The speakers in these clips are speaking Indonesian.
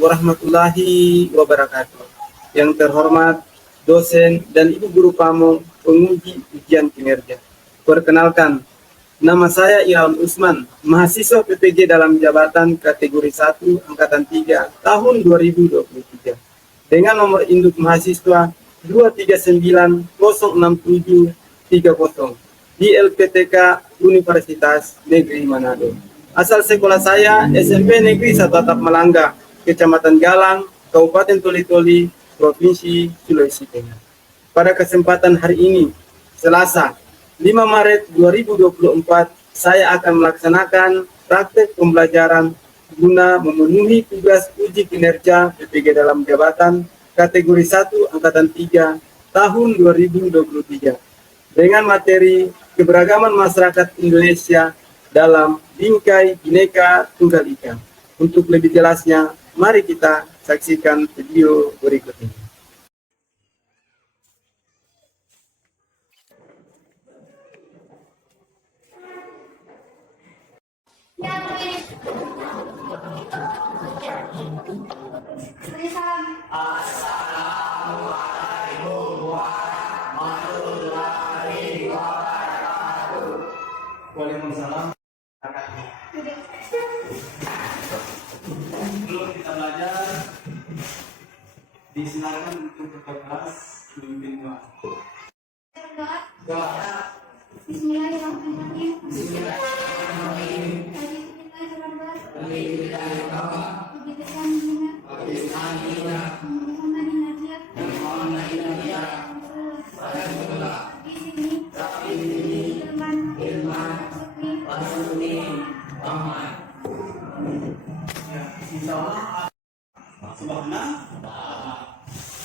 warahmatullahi wabarakatuh. Yang terhormat dosen dan ibu guru pamong penguji ujian kinerja. Perkenalkan, nama saya Ilham Usman, mahasiswa PPG dalam jabatan kategori 1 angkatan 3 tahun 2023. Dengan nomor induk mahasiswa 239067030 di LPTK Universitas Negeri Manado. Asal sekolah saya SMP Negeri 1 Atap Malangga, Kecamatan Galang, Kabupaten Toli-Toli, Provinsi Sulawesi Tengah. Pada kesempatan hari ini, Selasa 5 Maret 2024, saya akan melaksanakan praktek pembelajaran guna memenuhi tugas uji kinerja PPG dalam jabatan kategori 1 angkatan 3 tahun 2023 dengan materi keberagaman masyarakat Indonesia dalam bingkai Bhinneka Tunggal Ika. Untuk lebih jelasnya, mari kita saksikan video berikut ini. Assalamualaikum warahmatullahi wabarakatuh. Waalaikumsalam. Sebelum kita belajar, disilakan untuk ke kelas memimpin doa. Bismillahirrahmanirrahim.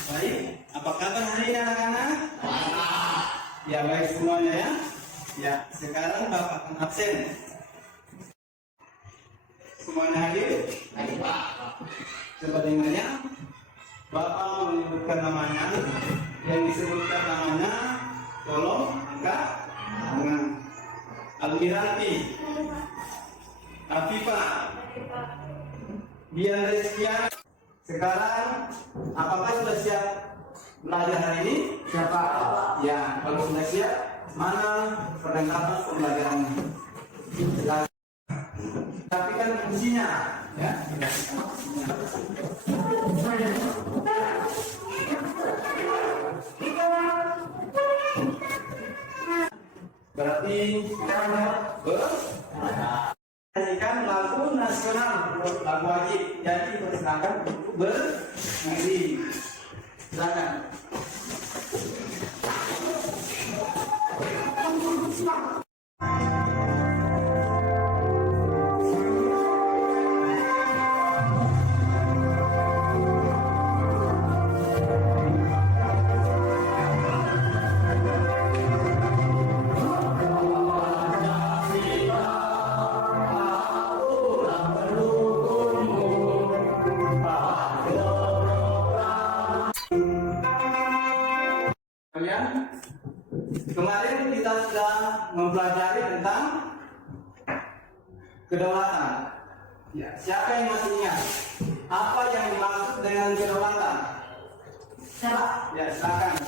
Baik, apa kabar hari ini anak-anak? Ya, baik semuanya ya. Ya, sekarang Bapak akan absen. Semuanya hadir? Hadir, Pak. Coba dengannya. Bapak menyebutkan namanya. Yang disebutkan namanya, tolong angkat tangan. Almiranti, Afifah, Biar Rizkia. Sekarang, apakah sudah siap belajar hari ini? Siapa? Ya, kalau sudah siap, mana perlengkapan pembelajarannya? Tapi kan fungsinya, ya. Berarti nyanyikan lagu nasional, lagu wajib. Jadi persilakan untuk berdiri. Silakan. Kemarin kita sudah mempelajari tentang kedaulatan. Ya, siapa yang masih ingat apa yang dimaksud dengan kedaulatan? Siapa? Ya, silakan.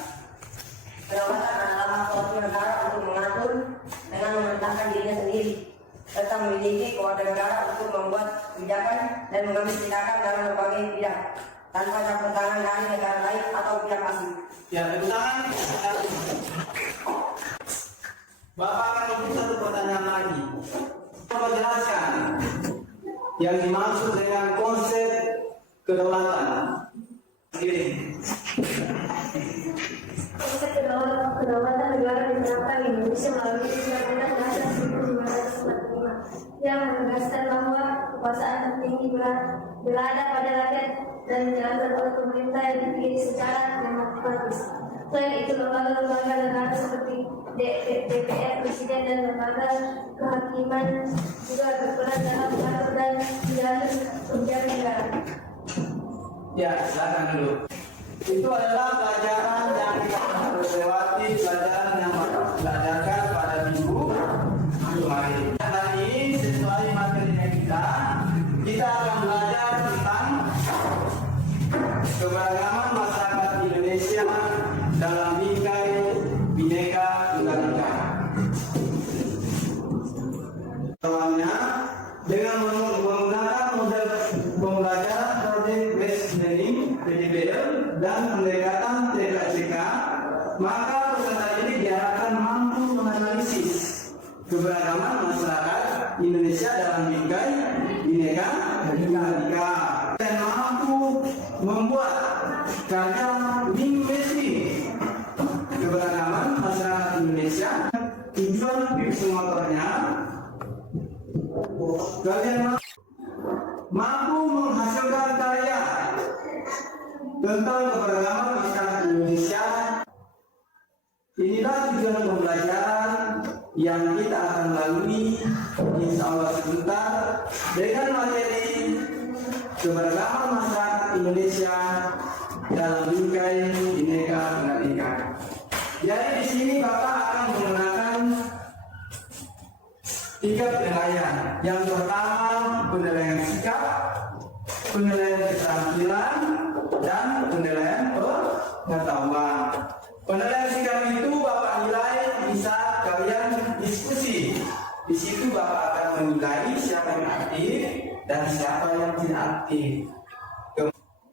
Kedaulatan adalah suatu negara untuk mengatur dengan memerintahkan dirinya sendiri, serta memiliki kekuatan negara untuk membuat kebijakan dan mengambil tindakan dalam berbagai bidang tanpa campur tangan dari negara lain atau pihak asing. Ya, tepuk tangan. Bapak akan memberi satu pertanyaan lagi. Coba jelaskan yang dimaksud dengan konsep kedaulatan. Ini. Konsep kedaulatan negara diterapkan di Indonesia melalui Undang-Undang Dasar 1945 yang menegaskan bahwa kekuasaan tertinggi berada pada rakyat dan dijalankan oleh pemerintah yang dipilih secara demokratis. Selain itu, lembaga-lembaga negara seperti DPR, Presiden, dan lembaga kehakiman juga berperan dalam mengatur dan menjalankan kebijakan negara. Ya, silakan dulu. Itu adalah pelajaran yang kita harus lewati, pelajaran yang belajarkan pada minggu kemarin. Hari ini sesuai materinya kita akan belajar tentang keberagaman masyarakat Indonesia dalam bingkai Bhinneka Tunggal Ika, dan mampu membuat karya Ming Mesri keberagaman masyarakat Indonesia. Tujuan motornya kalian mampu menghasilkan karya tentang keberagaman masyarakat Indonesia. Inilah tujuan pembelajaran yang kita akan lalui insya Allah sebentar dengan materi keberagaman masyarakat Indonesia dalam bingkai Bhinneka Tunggal Ika. Jadi di sini Bapak akan menggunakan 3 penilaian. Yang pertama penilaian sikap, penilaian keterampilan, dan penilaian pengetahuan. Penilaian sikap itu Bapak nilai bisa kalian diskusi. Di situ Bapak akan menilai siapa yang aktif dan siapa yang tidak aktif.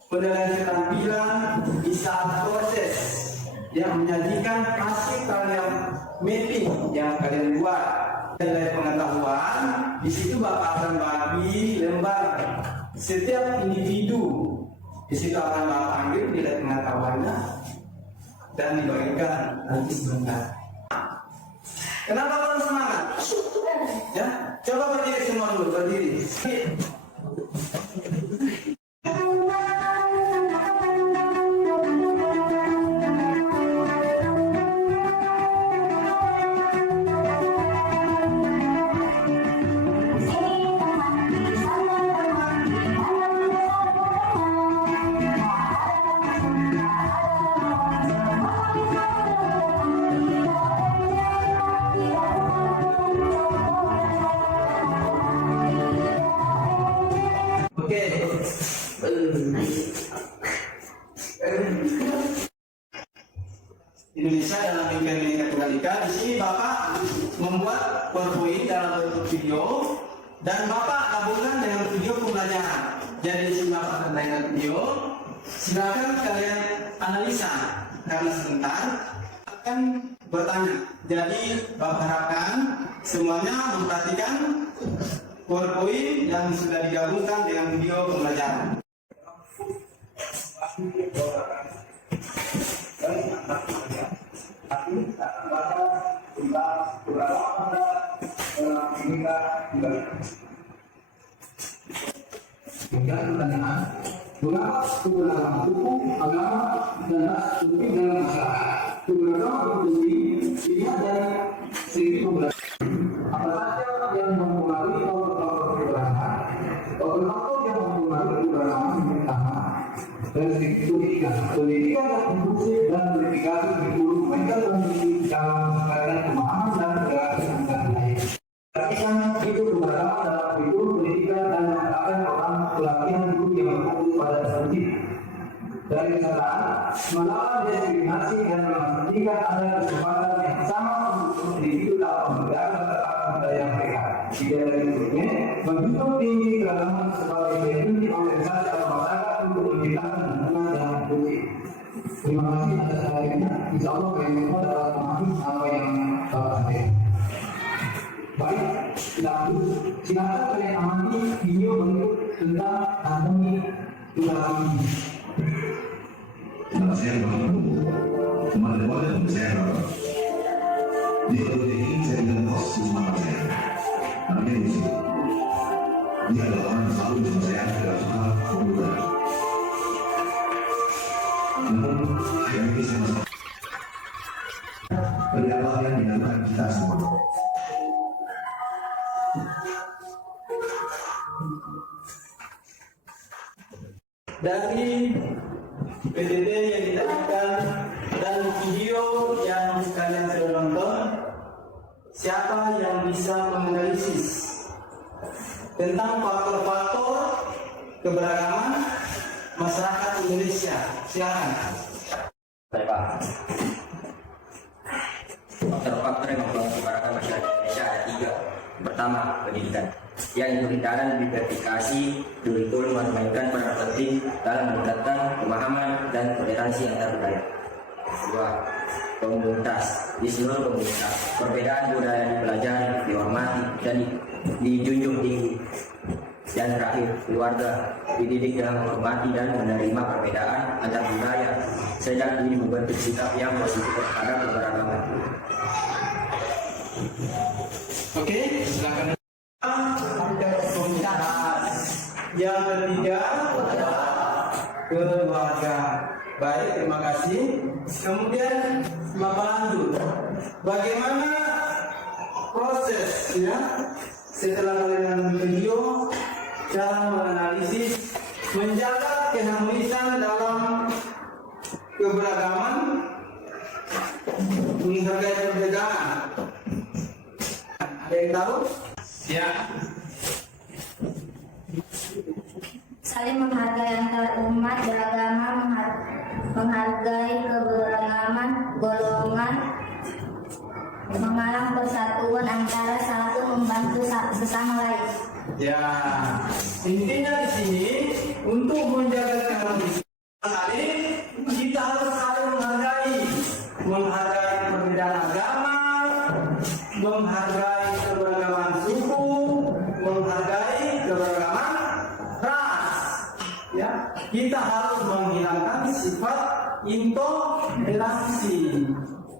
Penilaian keterampilan bisa proses yang menyajikan hasil karya mapping yang kalian buat. Nilai pengetahuan di situ Bapak akan bagi lembar setiap individu. Di situ akan Bapak ambil nilai pengetahuannya dan dibagikan nanti sebentar. Kenapa perlu semangat? Ya, coba berdiri semua dulu, berdiri. Indonesia dalam bingkai Bhinneka Tunggal Ika. Di sini Bapak membuat PowerPoint dalam bentuk video dan Bapak gabungkan dengan video pembelajaran. Jadi di sini Bapak akan tayangkan video. Silakan kalian analisa karena sebentar akan bertanya. Jadi Bapak harapkan semuanya memperhatikan PowerPoint yang sudah digabungkan dengan video pembelajaran. Pertanyaan, mengapa keberagaman suku, agama, dan ras penting dalam masyarakat? Keberagaman berdiri dilihat dari segi pembelajaran. Apa saja yang mempengaruhi faktor keberagaman? Faktor yang mempengaruhi keberagaman yang pertama dari segi pendidikan dan industri dan verifikasi di guru mereka memiliki dalam meningkatkan pemahaman dan keberagaman dan lain. Perhatikan itu keberagaman dalam kurikulum pendidikan dan menerapkan program pelatihan guru yang berfokus pada tertib. Dari kesadaran melawan diskriminasi dan memastikan ada kesempatan yang sama untuk individu dalam menegakkan hak budaya mereka. Tidak dari berikutnya, menjunjung tinggi keragaman sebagai prinsip organisasi atau masyarakat untuk menciptakan hubungan yang produktif. Terima kasih atas perhatiannya. Insya Allah kalian semua dapat memahami apa yang Bapak sampaikan. Baik, lanjut. Silakan kalian amati video berikut tentang anatomi tulang ini. Saya menunggu teman-teman saya di video ini saya dengan host semangat saya namanya Lucy. Dia adalah orang yang selalu bersama saya dalam hal komputer. Namun hari ini saya masih berilah yang dilakukan kita semua. Dari PDD yang ditayangkan dan video yang kalian sudah nonton, siapa yang bisa menganalisis tentang faktor-faktor keberagaman masyarakat Indonesia? Silakan. Baik Pak. Faktor-faktor yang membuat keberagaman masyarakat Indonesia ada 3. Pertama, pendidikan, yang pemerintahan diversifikasi kurikulum memainkan peran penting dalam meningkatkan pemahaman dan toleransi antar budaya. 2. Komunitas, di seluruh komunitas perbedaan budaya dipelajari, dan dijunjung tinggi. Dan terakhir, keluarga dididik dengan menghormati dan menerima perbedaan antar budaya sejak dini membentuk sikap yang positif terhadap keberagaman. Oke, silakan. Yang ketiga adalah keluarga. Baik, terima kasih. Kemudian Bapak lanjut. Bagaimana proses ya setelah kalian video cara menganalisis menjaga keharmonisan dalam keberagaman, menghargai perbedaan? Ada yang tahu? Ya. Saling menghargai antar umat beragama, menghargai keberagaman golongan, mengalang persatuan antara satu membantu sesama lain. Ya, intinya di sini untuk menjaga keharmonisan kita harus saling menghargai perbedaan agama, menghargai keberagaman suku, menghargai keberagaman ras. Ya, kita harus menghilangkan sifat intoleransi.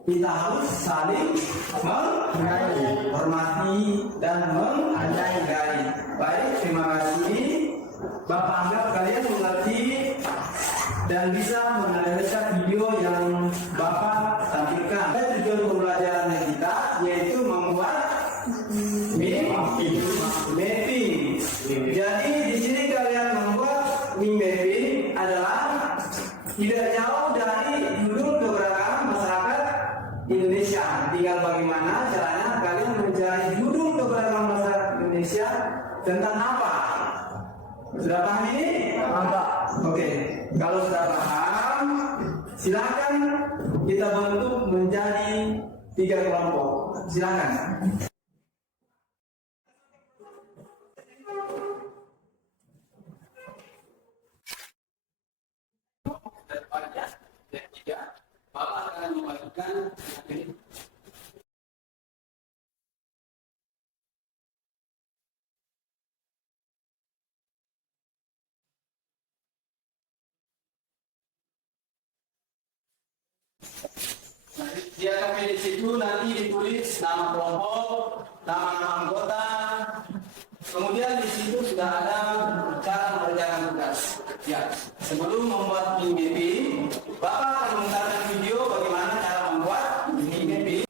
Kita harus saling menghormati dan menghargai. Baik, terima kasih. Bapak anggap kalian mengerti dan bisa menganalisa video yang Bapak tampilkan. Tujuan pembelajaran kita yaitu membuat mapping. Jadi di sini kalian membuat mapping adalah tidak jauh dari judul keberagaman masyarakat Indonesia. Tinggal bagaimana caranya kalian mencari judul keberagaman masyarakat Indonesia tentang apa? Sudah paham ini? Mantap. Oke, kalau sudah paham, silakan kita bentuk menjadi 3 kelompok. Silakan. Daripada yang 3, Bapak akan membagikan ini. Di atas di situ nanti ditulis nama kelompok, nama anggota. Kemudian di situ sudah ada cara mengerjakan tugas. Ya, sebelum membuat MIMP, Bapak akan memutarkan video bagaimana cara membuat MIMP.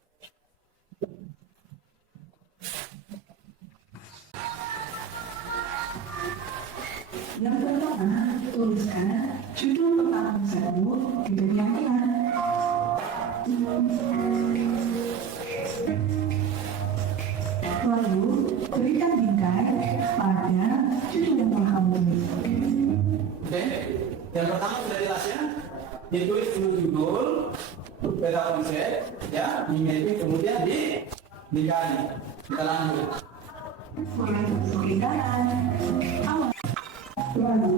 Yang pertama, tuliskan judul pertama tersebut di bagian kanan. Lalu, berikan bingkai pada judul yang telah kamu tulis. Oke, yang pertama sudah jelas ya. Ditulis dulu judul, beda konsep, ya, MIMP, kemudian dikali. Kita lanjut. Mulai dari kanan. Awal. Lalu,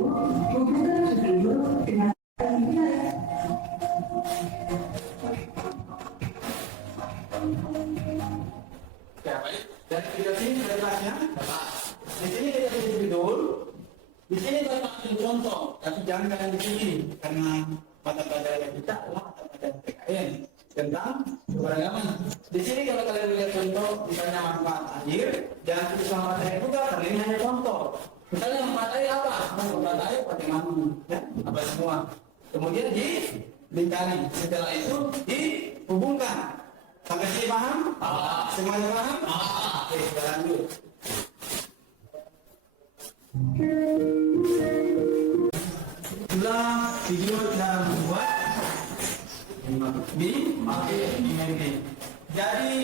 hubungkan judul dengan bingkai. Ya, baik. Dan video sini sudah jelasnya. Di sini kita tulis judul. Di sini kita ambil contoh, tapi jangan kalian di sini karena mata pelajaran kita adalah mata pelajaran PKN tentang keberagaman. Di sini kalau kalian lihat contoh, misalnya manfaat air, jangan tulis manfaat air juga, karena ini hanya contoh. Misalnya manfaat air apa? Manfaat air pakai mandi, ya, apa semua. Kemudian dikali. Setelah itu dihubungkan. Sampai sini paham? Semuanya paham? Oke, kita lanjut. Itulah video cara membuat MIMP. Jadi,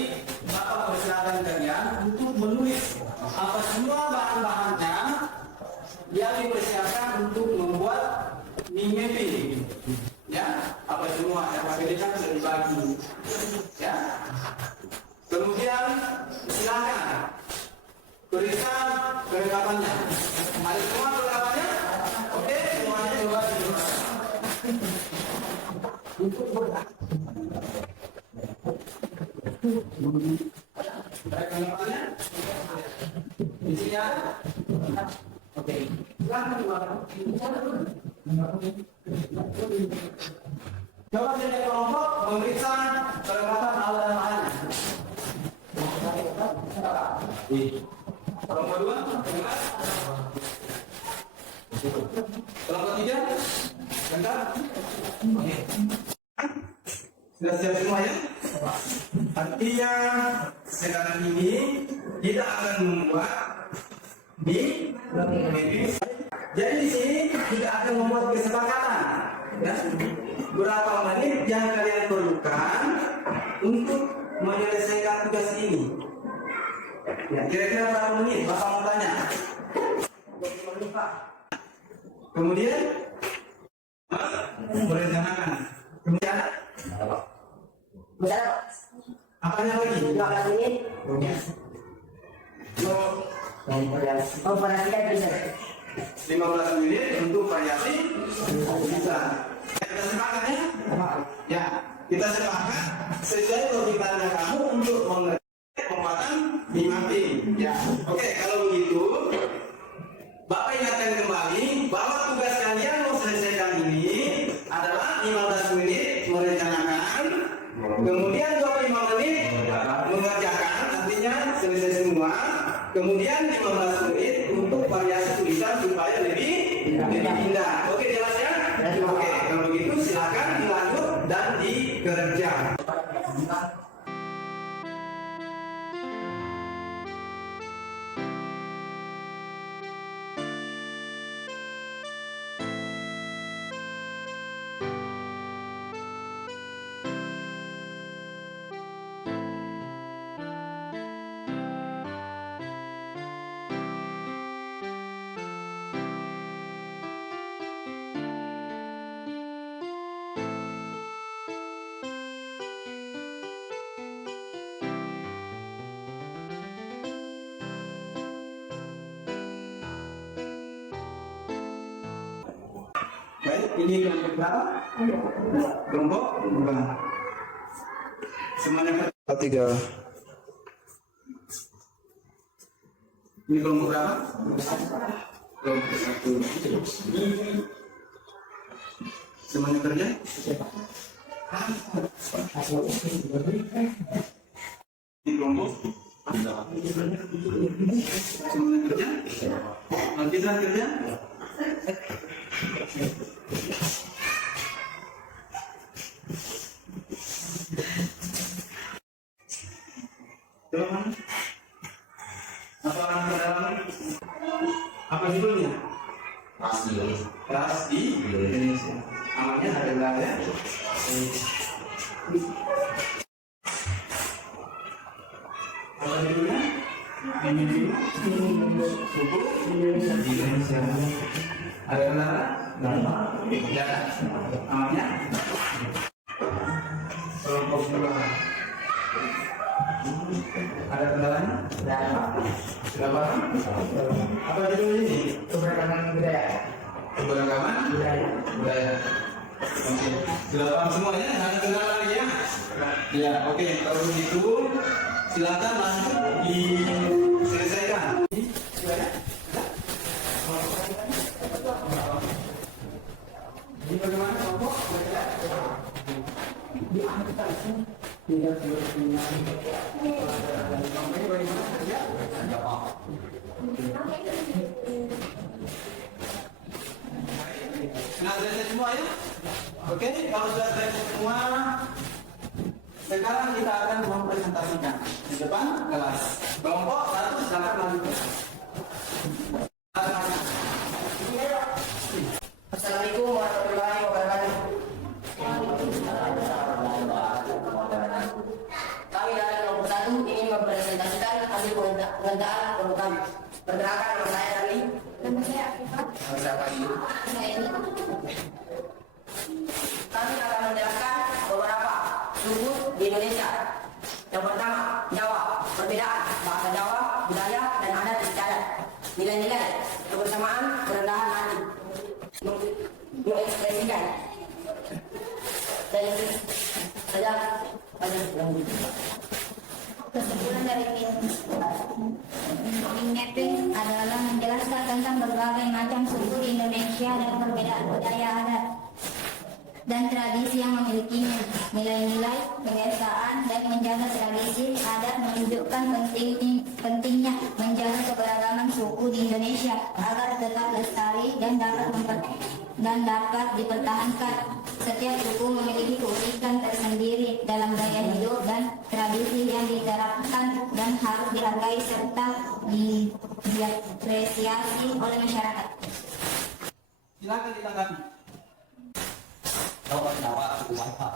Bapak persilakan kalian untuk menulis apa semua bahan-bahannya yang dipersiapkan untuk membuat MIMP. Ya, apa semua yang pakai kan sudah dibagi. Ya. Kemudian silakan tuliskan kelengkapannya. Ada semua kelengkapannya? Oke, semuanya coba ditulis. Baik, tanggapannya? Isinya? Oke. Coba jadi kelompok memeriksa kelengkapan alat dan bahannya. Kelompok 2, kelompok 3, lengkap? Oke. Sudah siap semua ya? Artinya sekarang ini kita akan membuat di jadi di sini kita akan membuat kesepakatan ya, berapa menit yang kalian perlukan untuk menyelesaikan tugas ini. Ya, kira-kira berapa menit? Bapak mau tanya. 25 menit, Pak. Kemudian merencanakan. Kemudian Bisa, Pak. apanya lagi? 15 menit. Oh, perhatikan bisa. 15 menit untuk variasi bisa. Kita sepakat ya? Ya, kita sepakat sesuai logika kamu untuk mengerjakan pembuatan 5 tim. Ya, oke. Kalau begitu, Bapak ingatkan kembali bahwa tugas kalian mau selesaikan ini adalah 15 menit merencanakan, kemudian 25 menit mengerjakan, artinya selesai semua. Kemudian 15 menit untuk variasi tulisan supaya lebih indah. Oke, jelas ya? Oke, kalau begitu silakan dilanjut dan dikerja. Baik, ini kelompok berapa? Kelompok 2. Semuanya ke 3. Ini kelompok berapa? Kelompok 1. Semuanya kerja? Ini kelompok? Semuanya kerja? Kita kerja? Apa judulnya? Ras di Indonesia. Namanya adalah ya. Apa judulnya? Suku Indonesia. Ada kendala? Nama? Ya. Namanya? Kelompok 2. Ada kendalanya? Berapa? Apa judul ini? Keberagaman budaya. Keberagaman budaya. Oke, sudah paham semuanya? Ada kendala lagi ya? Ya, oke. Kalau begitu, silakan langsung diselesaikan. Ini bagaimana kelompok? Nah, selesai semua ya? Oke, kalau sudah selesai semua, sekarang kita akan mempresentasikan di depan kelas. Kelompok 1 silakan lanjut. Assalamualaikum warahmatullahi wabarakatuh. Kami dari kelompok 1 ingin mempresentasikan hasil pengendalian kelompok kami. Perkenalkan nama saya Darli. Nama saya Afifah. Saya ini. Kami akan menjelaskan beberapa suku di Indonesia. Yang pertama, Jawa. Perbedaan bahasa Jawa, budaya, dan adat istiadat. Nilai-nilai, kebersamaan, kerendahan hati. Mengekspresikan. Saya Kesimpulan dari mapping adalah menjelaskan tentang berbagai macam suku di Indonesia dan perbedaan budaya adat dan tradisi yang memilikinya. Nilai-nilai pengesaan dan menjaga tradisi adat menunjukkan pentingnya menjaga keberagaman suku di Indonesia agar tetap lestari dan dapat dipertahankan. Setiap suku memiliki keunikan tersendiri dalam gaya hidup dan tradisi yang diterapkan dan harus dihargai serta diapresiasi oleh masyarakat. Silakan ditanggapi. Tahu kenapa suku Pak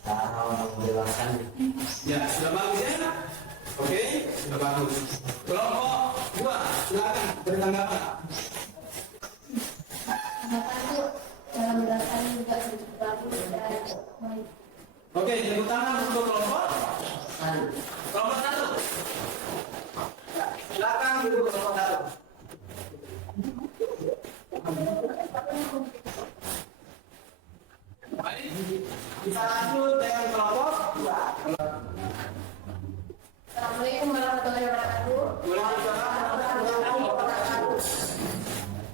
cara menjelaskan? Ya, sudah bagus ya. Oke, sudah bagus. Kelompok 2, silakan bertanggapan. Satu, cara menjelaskan juga sedikit bagus. Oke, tepuk tangan untuk kelompok 1. Silakan duduk kelompok 1. Baik, kita lanjut dengan kelompok 2. Assalamualaikum warahmatullahi wabarakatuh.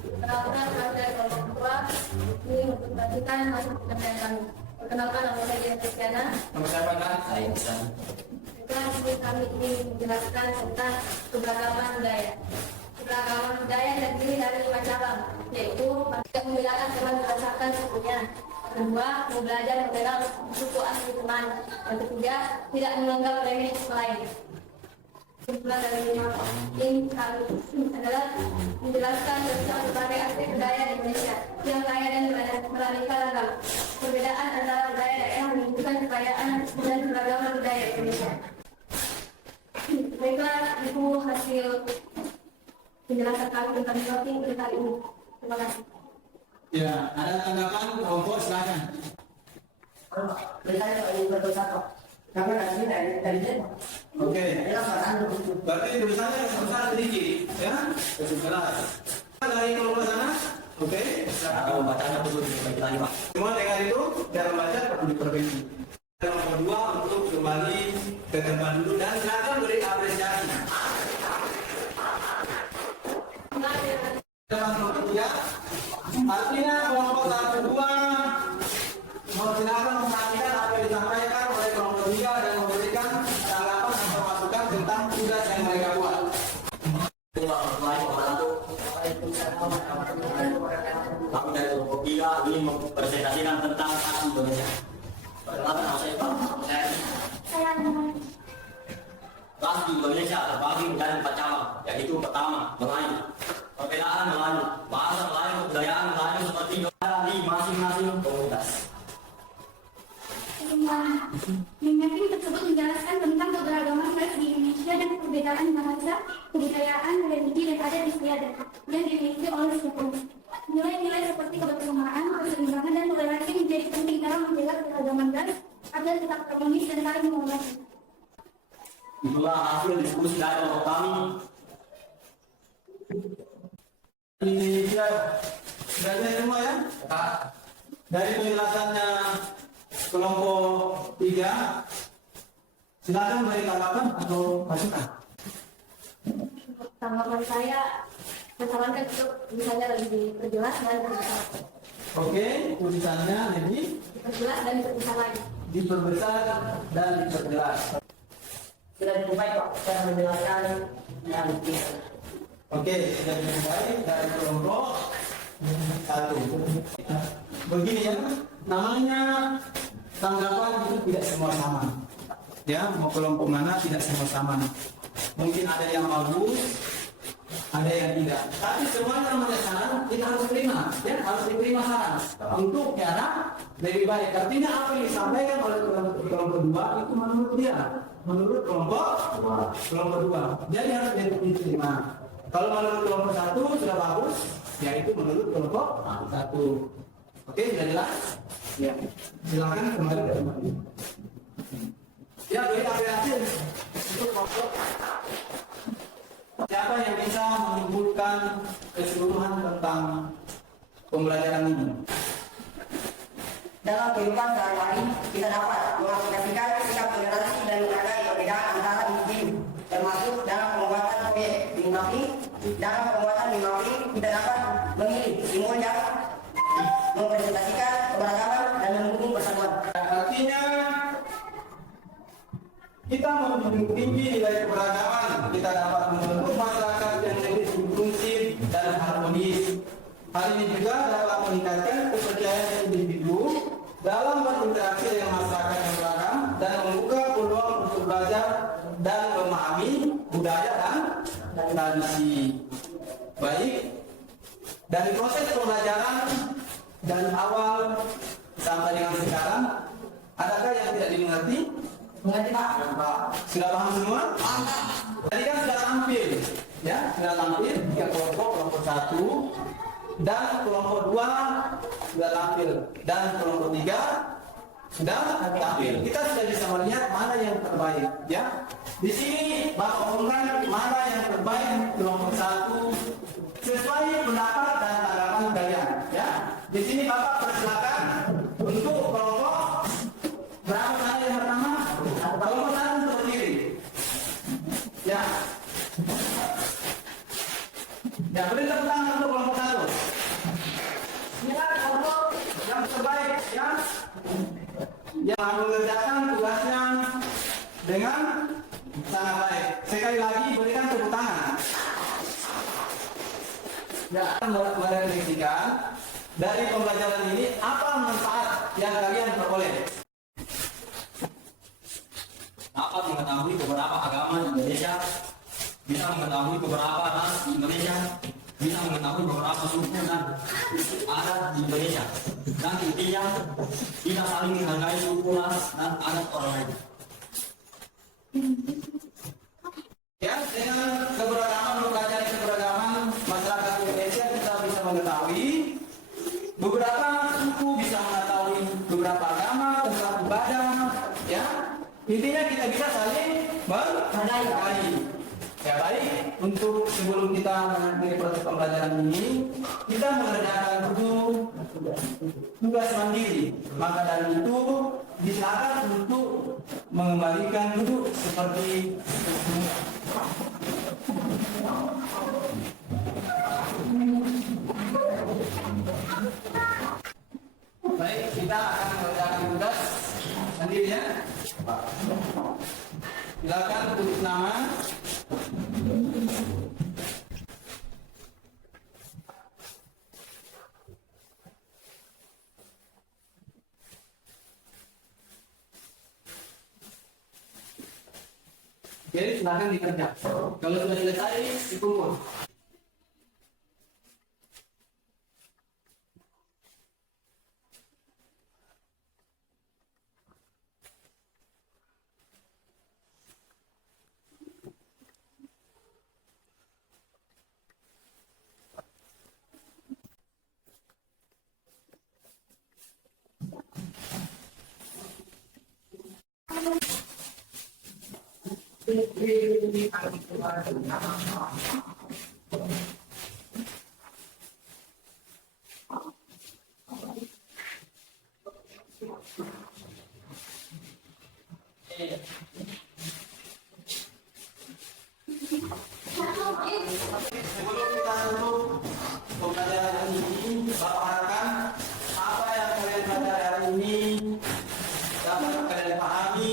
Perkenalkan, kami dari kelompok 2 ingin mempresentasikan hasil pekerjaan kami. Perkenalkan, nama saya Kristiana. Nama saya Pak. Saya bisa. Kami ingin menjelaskan tentang keberagaman budaya. Keberagaman budaya terdiri dari 5 cabang, yaitu membedakan teman berdasarkan sukunya. Kedua, belajar mengenal suku asli teman. Yang ketiga, tidak menganggap remeh lain. Kesimpulan dari 5 ini kami adalah menjelaskan tentang berbagai aspek budaya di Indonesia yang kaya dan beraneka ragam. Perbedaan antara budaya daerah menunjukkan kekayaan dan keragaman budaya Indonesia. Baiklah, itu hasil penjelasan kami tentang mapping kali ini. Terima kasih. Ya, ada tanggapan kelompok silakan. Oke. Berarti tulisannya besar sedikit, ya? Kesimpulan. Dari kelompok sana, oke? Atau bacanya perlu diperbaiki lagi Pak. Semua dengan itu cara membaca perlu diperbaiki. Yang kedua untuk kembali ke tempat dulu dan silakan beri apresiasi. Kelompok ketiga, artinya kelompok 1, 2 silakan memperhatikan apa yang disampaikan oleh kelompok 3 dan memberikan tanggapan atau masukan tentang tugas yang mereka buat. Kami dari kelompok 3 ingin mempresentasikan tentang khas Indonesia. Perkenalkan, nama saya Pak. Khas Indonesia terbagi menjadi 4 cabang, yaitu pertama, Melayu. Perbedaan Melayu, bahasa Melayu, kebudayaan Melayu seperti di masing-masing komunitas. Mapping tersebut menjelaskan tentang keberagaman ras di Indonesia dan perbedaan bahasa, kebudayaan, religi, dan adat istiadat yang dimiliki oleh suku. Nilai-nilai seperti kebersamaan, keseimbangan, dan toleransi menjadi penting dalam menjaga keberagaman ras agar tetap harmonis dan saling menghormati. Itulah hasil diskusi dari kelompok kami. Ini dia sudah semua ya? Dari penjelasannya kelompok 3, silakan beri tanggapan atau masukan. Tanggapan saya menyarankan untuk misalnya lebih diperjelas dan diperbesar. Oke, tulisannya lebih Diperjelas dan diperbesar lagi. diperbesar dan diperjelas. Sudah cukup baik Pak, saya menjelaskan yang Oke, sudah dimulai dari kelompok 1. Begini ya, namanya tanggapan itu tidak semua sama. Ya, mau kelompok mana tidak semua sama. Mungkin ada yang bagus, ada yang tidak. Tapi semuanya namanya saran, kita harus terima. Ya, harus diterima saran untuk cara lebih baik. Artinya apa yang disampaikan oleh kelompok 2 itu menurut dia, menurut kelompok 2. Jadi harus diterima. Kalau menurut kelompok 1 sudah bagus, ya itu menurut kelompok 1. Oke, sudah jelas? Ya. Silakan kembali ke tempat. Ya, beri apresiasi untuk kelompok. Siapa yang bisa menyimpulkan keseluruhan tentang pembelajaran ini? dalam kehidupan sehari-hari kita dapat mengaplikasikan sikap toleransi dan menghargai perbedaan antara individu memakai dalam penguatan memakai kita dapat memilih simbol yang mempresentasikan keberagaman dan mendukung persatuan. Artinya kita menjunjung tinggi nilai keberagaman, kita dapat membentuk masyarakat yang lebih inklusif dan harmonis. Hal ini juga dapat meningkatkan kepercayaan individu dalam berinteraksi dengan masyarakat yang beragam dan membuka peluang untuk belajar dan memahami budaya dan tradisi. Baik, dari proses pembelajaran dari awal sampai dengan sekarang, adakah yang tidak dimengerti? Mengerti Pak? Sudah paham semua? Tadi kan sudah tampil, ya, sudah tampil 3 kelompok, kelompok 1 dan kelompok 2 sudah tampil dan kelompok 3 sudah tampil. Kita sudah bisa melihat mana yang terbaik, ya. Di sini Bapak umumkan mana yang terbaik kelompok 1 sesuai pendapat dan tanggapan kalian, ya. Di sini Bapak persilakan untuk kelompok berapa tadi yang pertama? Kelompok 1 untuk berdiri, ya. Ya, beri tepuk tangan untuk kelompok 1. Inilah kelompok yang terbaik, ya, yang mengerjakan tugasnya dengan sangat baik. Sekali lagi berikan tepuk tangan. Ya, merefleksikan dari pembelajaran ini apa manfaat yang kalian peroleh. Dapat mengetahui beberapa agama di Indonesia, bisa mengetahui beberapa ras di Indonesia, bisa mengetahui beberapa suku dan adat di Indonesia, dan intinya kita saling menghargai suku, ras, dan adat orang lain. Ya, dengan keberagaman, mempelajari keberagaman masyarakat Indonesia, kita bisa mengetahui beberapa suku, bisa mengetahui beberapa agama, tentang ibadah, ya. Intinya kita bisa saling menghargai. Ya, baik, untuk sebelum kita mengakhiri proses pembelajaran ini, kita mengerjakan dulu tugas mandiri. Maka dari itu disilakan untuk mengembalikan duduk seperti semula. Baik, kita akan mengerjakan tugas sendiri, ya. Silakan tulis nama. Jadi silakan dikerja. Kalau sudah selesai, dikumpul. Sebelum kita tutup pembelajaran ini, Bapak harapkan apa yang kalian pelajari hari ini dapat kalian pahami,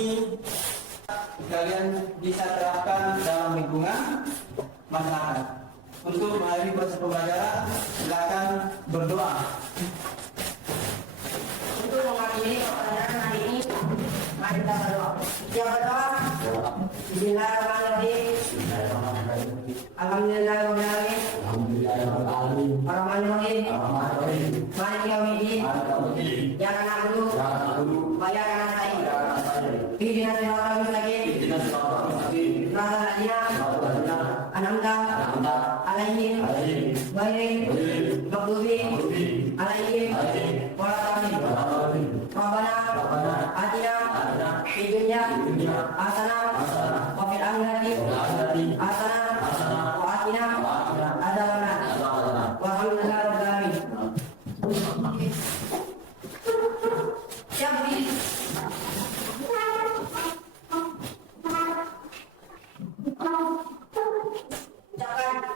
kalian bisa terapkan dalam lingkungan masyarakat. Untuk mengakhiri proses pembelajaran, silakan berdoa. Untuk mengakhiri pembelajaran hari ini, mari kita berdoa. Yang berdoa, Bismillahirrahmanirrahim. Alhamdulillahirrahmanirrahim. Ar-Rahmanirrahim. Maliki yaumiddin. Iyyaka na'budu wa iyyaka nasta'in. Ihdinas siratal mustaqim. Siratal ladzina an'amta 'alaihim ghairil maghdubi 'alaihim waladdallin. Rabbana atina fid dunya hasanah wa fil akhirati hasanah wa atina adzabannar. Walhamdulillahi rabbil alamin. Siap, Bu. Ucapkan